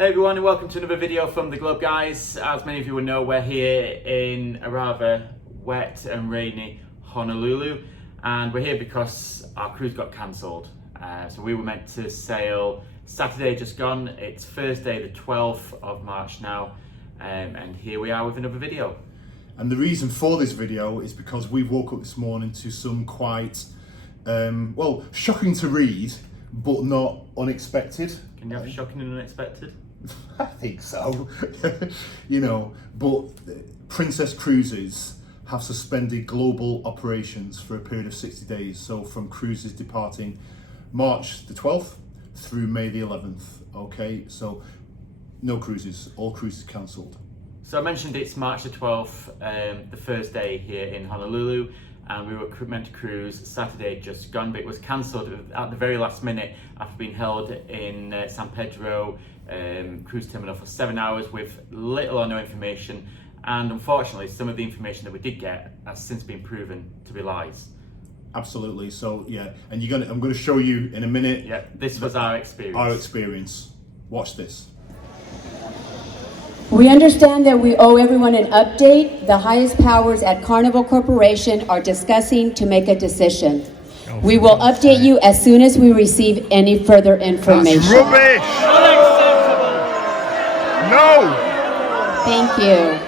Hey everyone, and welcome to another video from the Globe Guys. As many of you will know, we're here in a rather wet and rainy Honolulu, and we're here because our cruise got cancelled. So we were meant to sail Saturday just gone. It's Thursday the 12th of March now, and here we are with another video. And the reason for this video is because we woke up this morning to some quite, well, shocking to read, but not unexpected. Can you have shocking and unexpected? I think so. You know, but Princess Cruises have suspended global operations for a period of 60 days. So from cruises departing March the 12th through May the 11th. Okay, so no cruises, all cruises cancelled. So I mentioned it's March the 12th, the first day here in Honolulu, and we were meant to cruise Saturday just gone, but it was cancelled at the very last minute after being held in San Pedro cruise terminal for 7 hours with little or no information. And unfortunately, some of the information that we did get has since been proven to be lies. Absolutely. So yeah, and I'm going to show you in a minute. Yeah, this was our experience. Our experience. Watch this. We understand that we owe everyone an update. The highest powers at Carnival Corporation are discussing to make a decision. We will update you as soon as we receive any further information. That's rubbish! Unacceptable! No! Thank you.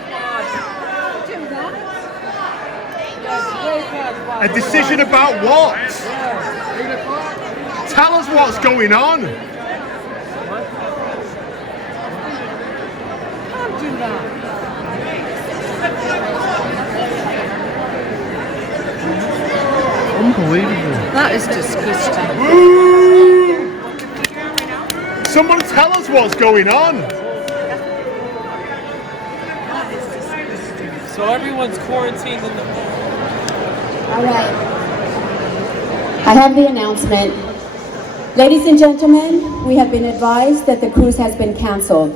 A decision about what? Tell us what's going on. Unbelievable. That is disgusting. Woo! Someone tell us what's going on. So everyone's quarantined in the... All right. I have the announcement. Ladies and gentlemen, we have been advised that the cruise has been canceled.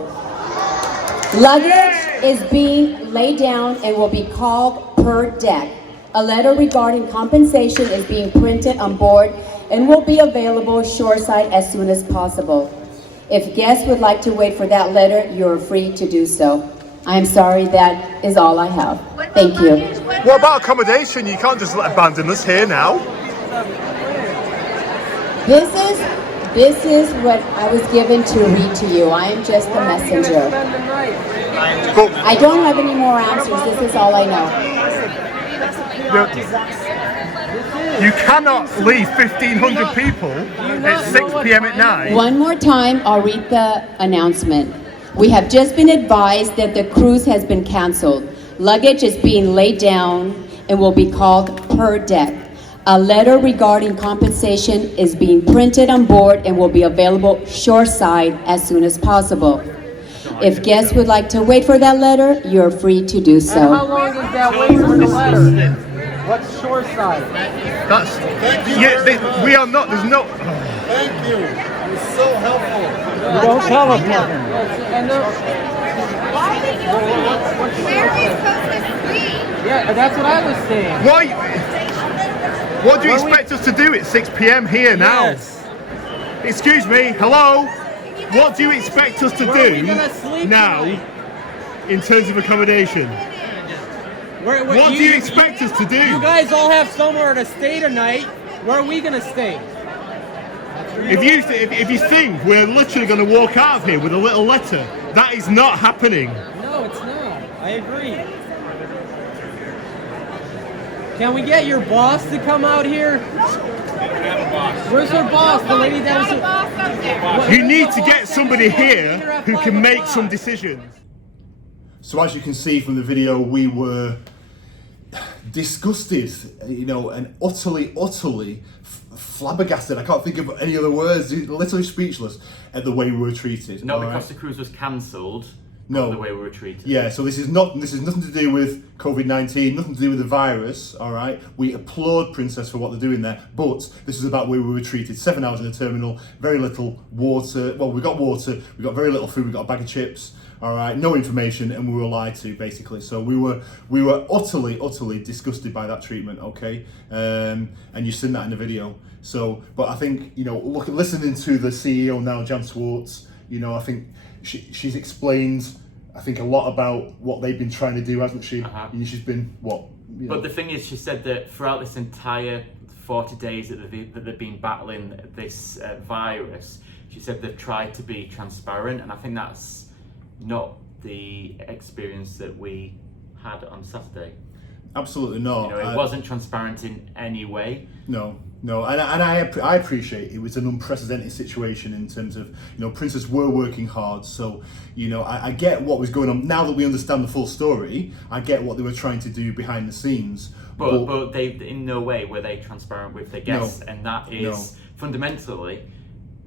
Luggage is being laid down and will be called per deck. A letter regarding compensation is being printed on board and will be available shoreside as soon as possible. If guests would like to wait for that letter, you're free to do so. I am sorry, that is all I have. Thank you. What about accommodation? You can't just abandon us here now. This is what I was given to read to you. I am just the messenger. I don't have any more answers. This is all I know. You cannot leave 1,500 people at 6 p.m. at night. One more time, I'll read the announcement. We have just been advised that the cruise has been canceled. Luggage is being laid down and will be called per deck. A letter regarding compensation is being printed on board and will be available shoreside as soon as possible. If guests would like to wait for that letter, you're free to do so. And how long is that wait for the letter? What's shoreside? That's... we are not... There's no... Thank you. It's so helpful. Don't tell us nothing. Where are we supposed to be? Yeah, that's what I was saying. Why? What do you expect us to do at 6 p.m. here now? Yes. Excuse me, hello? What do you expect us to Where are we do gonna sleep now tonight? in terms of accommodation? What do you expect us to do? You guys all have somewhere to stay tonight. Where are we gonna stay? If you think we're literally going to walk out of here with a little letter, that is not happening. No, it's not. I agree. Can we get your boss to come out here? Where's her boss? The lady that was... You need to get somebody here who can make some decisions. So as you can see from the video, we were disgusted, you know, and utterly flabbergasted. I can't think of any other words. Literally speechless at the way we were treated. Not because the cruise was cancelled. No. The way we were treated. Yeah, so this is nothing to do with COVID-19, nothing to do with the virus, all right? We applaud Princess for what they're doing there, but this is about where we were treated. 7 hours in the terminal, very little water. Well, we got water, we got very little food, we got a bag of chips, all right? No information, and we were lied to, basically. So we were utterly disgusted by that treatment, okay? And you've seen that in the video. So, but I think, you know, listening to the CEO now, Jan Swartz, You know, I think she's explained, I think, a lot about what they've been trying to do, hasn't she? And she's been, But the thing is, she said that throughout this entire 40 days that they've been battling this virus, she said they've tried to be transparent, and I think that's not the experience that we had on Saturday. Absolutely not. You know, it wasn't transparent in any way. No, and I appreciate it was an unprecedented situation in terms of, you know, Princess were working hard, so, you know, I get what was going on. Now that we understand the full story, I get what they were trying to do behind the scenes. But they, in no way were they transparent with their guests, and that is fundamentally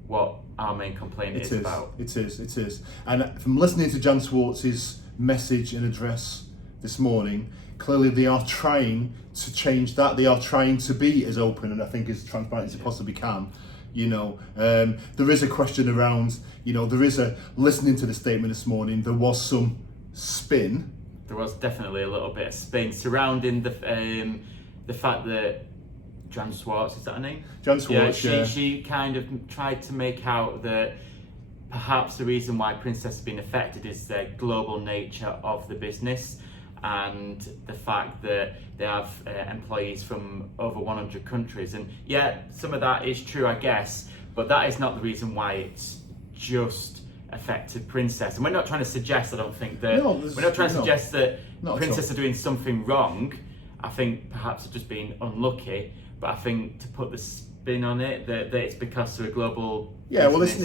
what our main complaint is about. It is. And from listening to Jan Swartz's message and address this morning, clearly they are trying to change that. They are trying to be as open and I think as transparent as they possibly can. You know, there is a question around, you know, listening to the statement this morning, there was some spin. There was definitely a little bit of spin surrounding the fact that Jan Swartz, is that her name? Jan Swartz, yeah. She kind of tried to make out that perhaps the reason why Princess has been affected is the global nature of the business and the fact that they have employees from over 100 countries. And yeah, some of that is true, I guess, but that is not the reason why it's just affected Princess. And we're not trying to suggest, I don't think, that we're not trying to suggest that Princess are doing something wrong. I think perhaps they're just being unlucky, but I think to put the spin on it that it's because they're a global because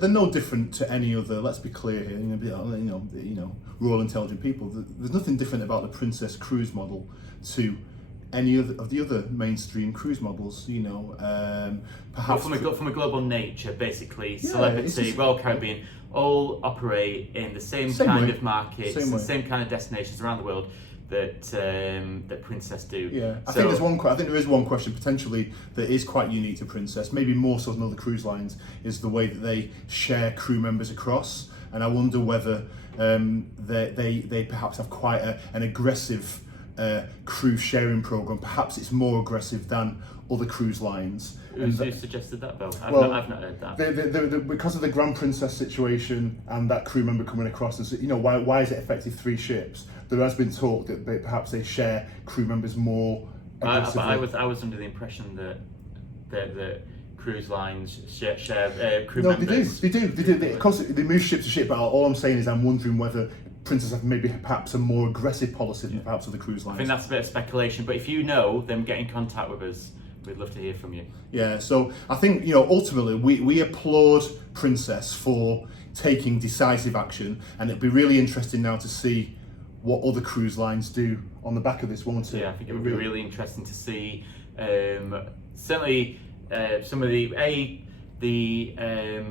they're no different to any other. Let's be clear here. You know, we're all intelligent people. There's nothing different about the Princess cruise model to any of the other mainstream cruise models. You know, perhaps from a global nature, basically, Celebrity, Royal Caribbean, all operate in the same kind of markets, the same kind of destinations around the world that Princess do. Yeah, I think there is one question potentially that is quite unique to Princess, maybe more so than other cruise lines, is the way that they share crew members across. And I wonder whether they perhaps have quite an aggressive crew sharing program. Perhaps it's more aggressive than other cruise lines. Who suggested that, Bill? I've not heard that. Because of the Grand Princess situation and that crew member coming across, and so, you know, why is it affected 3 ships? There has been talk that perhaps they share crew members more aggressively. I was under the impression that cruise lines share crew members. They do. They move ship to ship. But all I'm saying is, I'm wondering whether Princess have maybe perhaps a more aggressive policy than perhaps other cruise lines. I think that's a bit of speculation. But if you know, then get in contact with us. We'd love to hear from you. Yeah. So I think, you know, ultimately we applaud Princess for taking decisive action, and it'd be really interesting now to see what other cruise lines do on the back of this, won't it? Yeah, I think it would be really interesting to see certainly some of the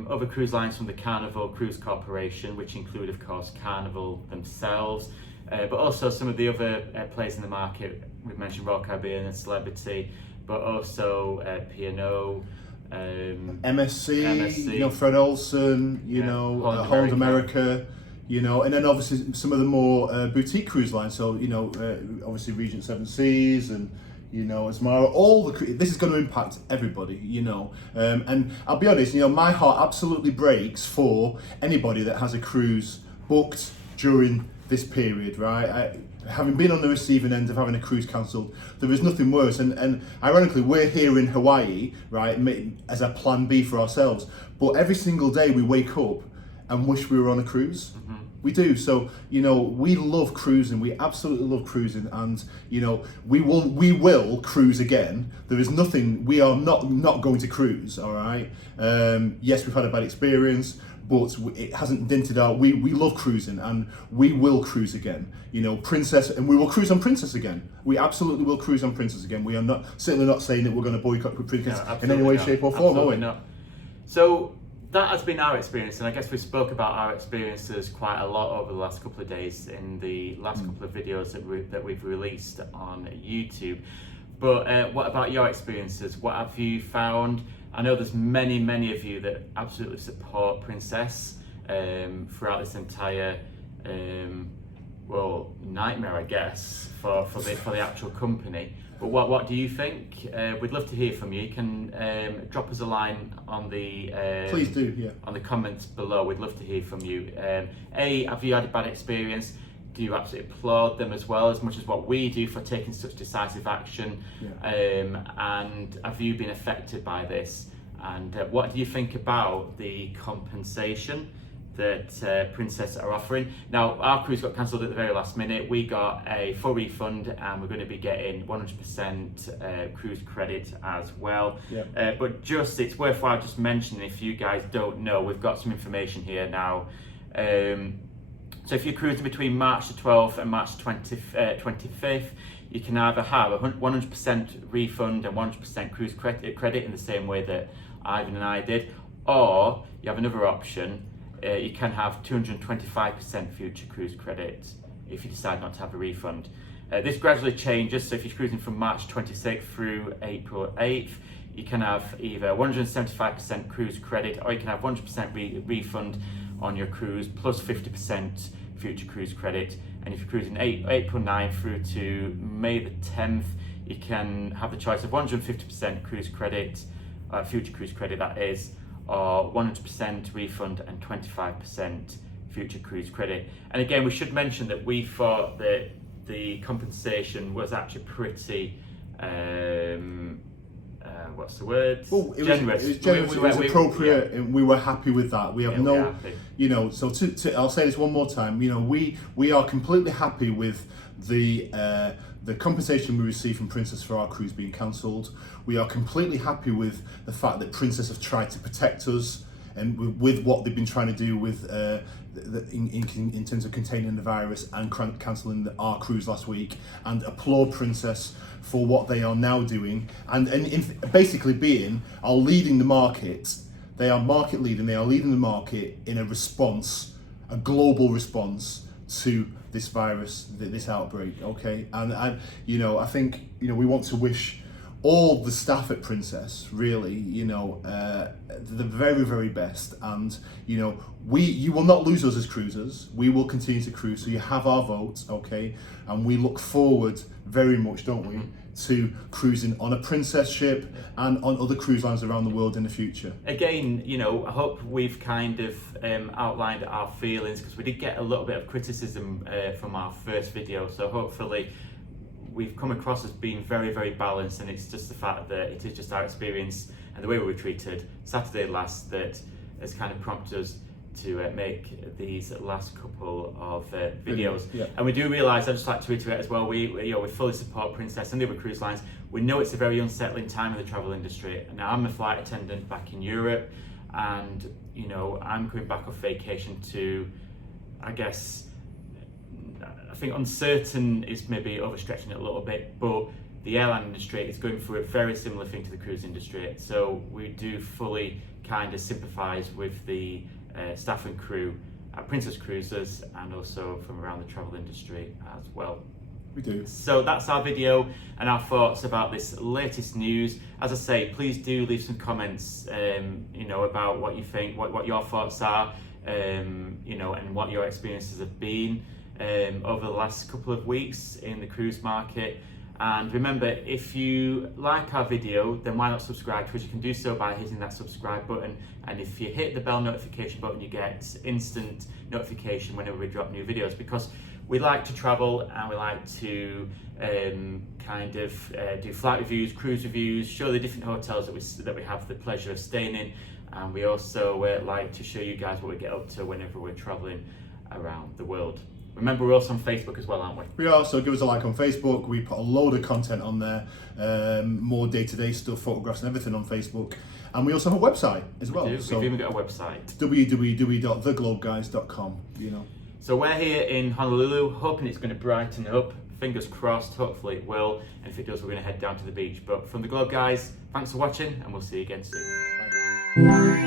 other cruise lines from the Carnival Cruise Corporation, which include, of course, Carnival themselves, but also some of the other players in the market. We've mentioned Royal Caribbean and Celebrity, but also P&O, MSC, you know, Fred Olsen, you know, Holland America. You know, and then obviously some of the more boutique cruise lines. So, you know, obviously Regent Seven Seas and, you know, Asmara. This is going to impact everybody, you know. And I'll be honest, you know, my heart absolutely breaks for anybody that has a cruise booked during this period, right? Having been on the receiving end of having a cruise cancelled, there is nothing worse. And ironically, we're here in Hawaii, right, as a plan B for ourselves. But every single day we wake up and wish we were on a cruise. Mm-hmm. We do. So, you know, we love cruising. We absolutely love cruising, and, you know, we will cruise again. There is nothing. We are not going to cruise. All right. Yes, we've had a bad experience, but it hasn't dented our. We love cruising, and we will cruise again. You know, Princess, and we will cruise on Princess again. We absolutely will cruise on Princess again. We are certainly not saying that we're going to boycott Princess in any way, shape, or form, are we? Not. So that has been our experience, and I guess we spoke about our experiences quite a lot over the last couple of days in the last couple of videos that we've released on YouTube. But what about your experiences? What have you found? I know there's many of you that absolutely support Princess throughout this entire well, nightmare, I guess, for the actual company. But what do you think? We'd love to hear from you. You can drop us a line on the Please do, yeah. on the comments below. We'd love to hear from you. Have you had a bad experience? Do you absolutely applaud them as well, as much as what we do for taking such decisive action? Yeah. And have you been affected by this? And what do you think about the compensation that Princess are offering? Now, our cruise got cancelled at the very last minute. We got a full refund, and we're going to be getting 100% cruise credit as well. Yeah. But it's worthwhile just mentioning, if you guys don't know, we've got some information here now. So if you're cruising between March the 12th and March the 25th, you can either have a 100% refund and 100% cruise credit in the same way that Ivan and I did, or you have another option. You can have 225% future cruise credit if you decide not to have a refund. This gradually changes, so if you're cruising from March 26th through April 8th, you can have either 175% cruise credit, or you can have 100% refund on your cruise plus 50% future cruise credit. And if you're cruising April 9th through to May the 10th, you can have the choice of 150% cruise credit, future cruise credit that is, or 100% refund and 25% future cruise credit. And again, we should mention that we thought that the compensation was actually pretty what's the word? Well, generous. It was generous. It was appropriate, and we were happy with that. We have so I'll say this one more time. We are completely happy with the compensation we received from Princess for our cruise being cancelled. We are completely happy with the fact that Princess have tried to protect us, and with what they've been trying to do with in terms of containing the virus and cancelling our cruise last week, and applaud Princess for what they are now doing, and basically leading the market. They are market leading. They are leading the market in a response, a global response to this virus, this outbreak. Okay, and I think we want to wish all the staff at Princess really, the very, very best, and you will not lose us as cruisers. We will continue to cruise, so you have our vote, okay? And we look forward very much, don't we, to cruising on a Princess ship and on other cruise lines around the world in the future. Again, I hope we've kind of outlined our feelings, because we did get a little bit of criticism from our first video, so hopefully we've come across as being very, very balanced, and it's just the fact that it is just our experience and the way we were treated Saturday last that has kind of prompted us to make these last couple of videos. Yeah. And we do realise, I'd just like to reiterate as well, we fully support Princess and the other cruise lines. We know it's a very unsettling time in the travel industry. Now, I'm a flight attendant back in Europe, and I'm coming back off vacation to, I think uncertain is maybe overstretching it a little bit, but the airline industry is going through a very similar thing to the cruise industry. So we do fully kind of sympathise with the staff and crew at Princess Cruises, and also from around the travel industry as well. We do. So that's our video and our thoughts about this latest news. As I say, please do leave some comments, about what you think, what your thoughts are, and what your experiences have been over the last couple of weeks in the cruise market. And remember, if you like our video, then why not subscribe to us? You can do so by hitting that subscribe button, and if you hit the bell notification button, you get instant notification whenever we drop new videos, because we like to travel and we like to do flight reviews, cruise reviews, show the different hotels that we have the pleasure of staying in, and we also like to show you guys what we get up to whenever we're traveling around the world. Remember, we're also on Facebook as well, aren't we? We are, so give us a like on Facebook. We put a load of content on there, more day-to-day stuff, photographs and everything on Facebook. And we also have a website as well. We've even got a website. www.theglobeguys.com, So we're here in Honolulu, hoping it's going to brighten up. Fingers crossed, hopefully it will. And if it does, we're going to head down to the beach. But from the Globe Guys, thanks for watching, and we'll see you again soon. Bye.